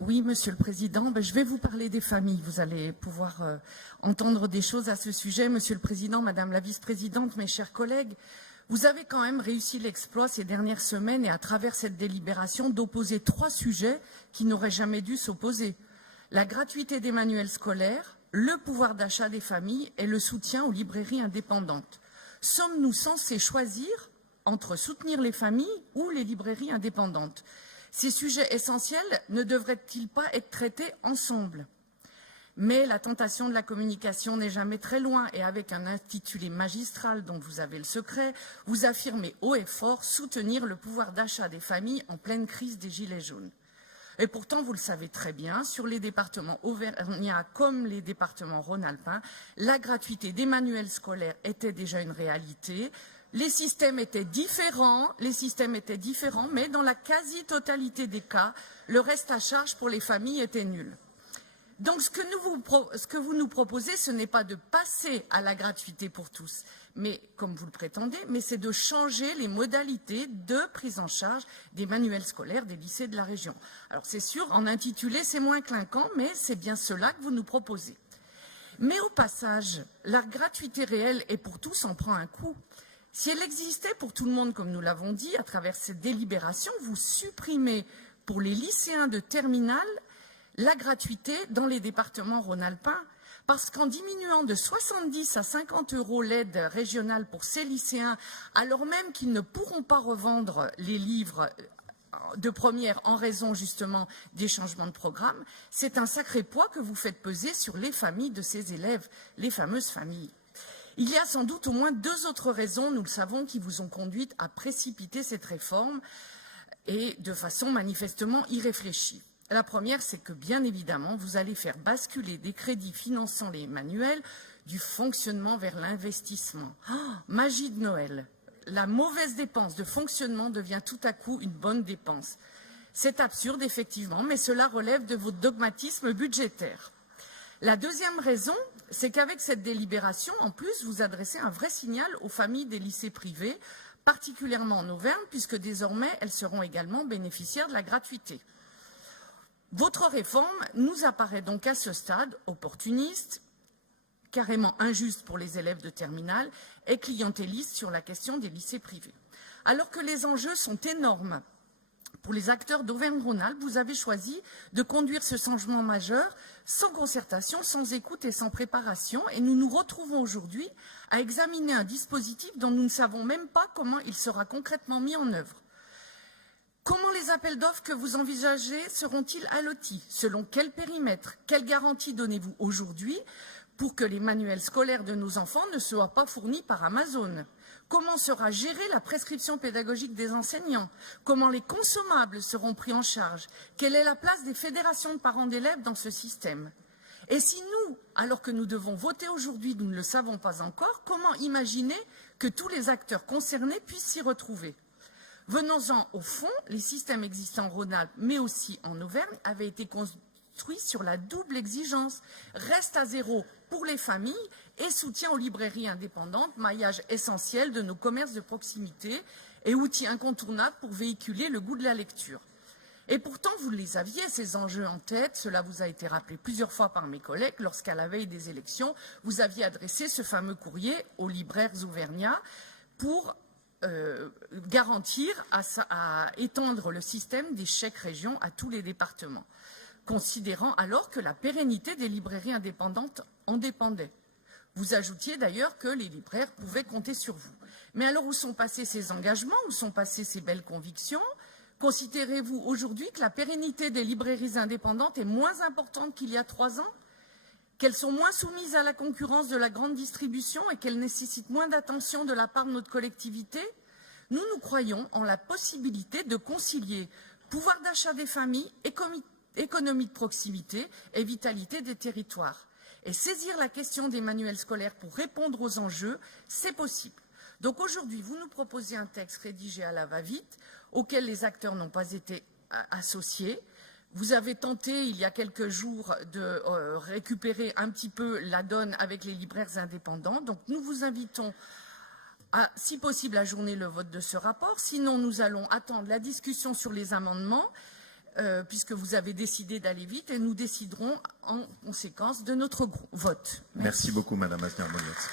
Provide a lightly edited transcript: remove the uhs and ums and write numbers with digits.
Oui, Monsieur le Président, je vais vous parler des familles. Vous allez pouvoir entendre des choses à ce sujet. Monsieur le Président, Madame la Vice-Présidente, mes chers collègues, vous avez quand même réussi l'exploit ces dernières semaines et à travers cette délibération d'opposer 3 sujets qui n'auraient jamais dû s'opposer. La gratuité des manuels scolaires, le pouvoir d'achat des familles et le soutien aux librairies indépendantes. Sommes-nous censés choisir entre soutenir les familles ou les librairies indépendantes ? Ces sujets essentiels ne devraient-ils pas être traités ensemble? Mais la tentation de la communication n'est jamais très loin et avec un intitulé magistral dont vous avez le secret, vous affirmez haut et fort soutenir le pouvoir d'achat des familles en pleine crise des Gilets jaunes. Et pourtant, vous le savez très bien, sur les départements auvergnats comme les départements rhône-alpins, la gratuité des manuels scolaires était déjà une réalité. Les systèmes étaient différents, mais dans la quasi-totalité des cas, le reste à charge pour les familles était nul. Donc ce que vous nous proposez, ce n'est pas de passer à la gratuité pour tous, mais comme vous le prétendez, mais c'est de changer les modalités de prise en charge des manuels scolaires des lycées de la région. Alors c'est sûr, en intitulé, c'est moins clinquant, mais c'est bien cela que vous nous proposez. Mais au passage, la gratuité réelle et pour tous en prend un coup. Si elle existait pour tout le monde, comme nous l'avons dit, à travers cette délibération, vous supprimez pour les lycéens de terminale la gratuité dans les départements rhône-alpins, parce qu'en diminuant de 70 à 50 € l'aide régionale pour ces lycéens, alors même qu'ils ne pourront pas revendre les livres de première en raison justement des changements de programme, c'est un sacré poids que vous faites peser sur les familles de ces élèves, les fameuses familles. Il y a sans doute au moins 2 autres raisons, nous le savons, qui vous ont conduite à précipiter cette réforme et de façon manifestement irréfléchie. La première, c'est que bien évidemment, vous allez faire basculer des crédits finançant les manuels du fonctionnement vers l'investissement. Oh, magie de Noël. La mauvaise dépense de fonctionnement devient tout à coup une bonne dépense. C'est absurde, effectivement, mais cela relève de votre dogmatisme budgétaire. La deuxième raison, c'est qu'avec cette délibération, en plus, vous adressez un vrai signal aux familles des lycées privés, particulièrement en Auvergne, puisque désormais, elles seront également bénéficiaires de la gratuité. Votre réforme nous apparaît donc à ce stade opportuniste, carrément injuste pour les élèves de terminale et clientéliste sur la question des lycées privés. Alors que les enjeux sont énormes pour les acteurs d'Auvergne-Rhône-Alpes, vous avez choisi de conduire ce changement majeur sans concertation, sans écoute et sans préparation. Et nous nous retrouvons aujourd'hui à examiner un dispositif dont nous ne savons même pas comment il sera concrètement mis en œuvre. Comment les appels d'offres que vous envisagez seront-ils allotis? Selon quel périmètre? Quelles garanties donnez-vous aujourd'hui pour que les manuels scolaires de nos enfants ne soient pas fournis par Amazon? Comment sera gérée la prescription pédagogique des enseignants? Comment les consommables seront pris en charge? Quelle est la place des fédérations de parents d'élèves dans ce système? Et si nous, alors que nous devons voter aujourd'hui, nous ne le savons pas encore, comment imaginer que tous les acteurs concernés puissent s'y retrouver? Venons-en au fond, les systèmes existants en Rhône-Alpes, mais aussi en Auvergne, avaient été construits sur la double exigence. Reste à zéro pour les familles et soutien aux librairies indépendantes, maillage essentiel de nos commerces de proximité et outil incontournable pour véhiculer le goût de la lecture. Et pourtant, vous les aviez, ces enjeux en tête, cela vous a été rappelé plusieurs fois par mes collègues, lorsqu'à la veille des élections, vous aviez adressé ce fameux courrier aux libraires auvergnats pour garantir à étendre le système des chèques régions à tous les départements, considérant alors que la pérennité des librairies indépendantes en dépendait. Vous ajoutiez d'ailleurs que les libraires pouvaient compter sur vous. Mais alors où sont passés ces engagements? Où sont passées ces belles convictions? Considérez-vous aujourd'hui que la pérennité des librairies indépendantes est moins importante qu'il y a 3 ans? Qu'elles sont moins soumises à la concurrence de la grande distribution et qu'elles nécessitent moins d'attention de la part de notre collectivité? Nous croyons en la possibilité de concilier pouvoir d'achat des familles, économie de proximité et vitalité des territoires. Et saisir la question des manuels scolaires pour répondre aux enjeux, c'est possible. Donc aujourd'hui, vous nous proposez un texte rédigé à la va-vite, auquel les acteurs n'ont pas été associés. Vous avez tenté, il y a quelques jours, de récupérer un petit peu la donne avec les libraires indépendants. Donc nous vous invitons à, si possible, ajourner le vote de ce rapport. Sinon, nous allons attendre la discussion sur les amendements puisque vous avez décidé d'aller vite, et nous déciderons en conséquence de notre vote. Merci beaucoup, Madame Asner-Bognetz.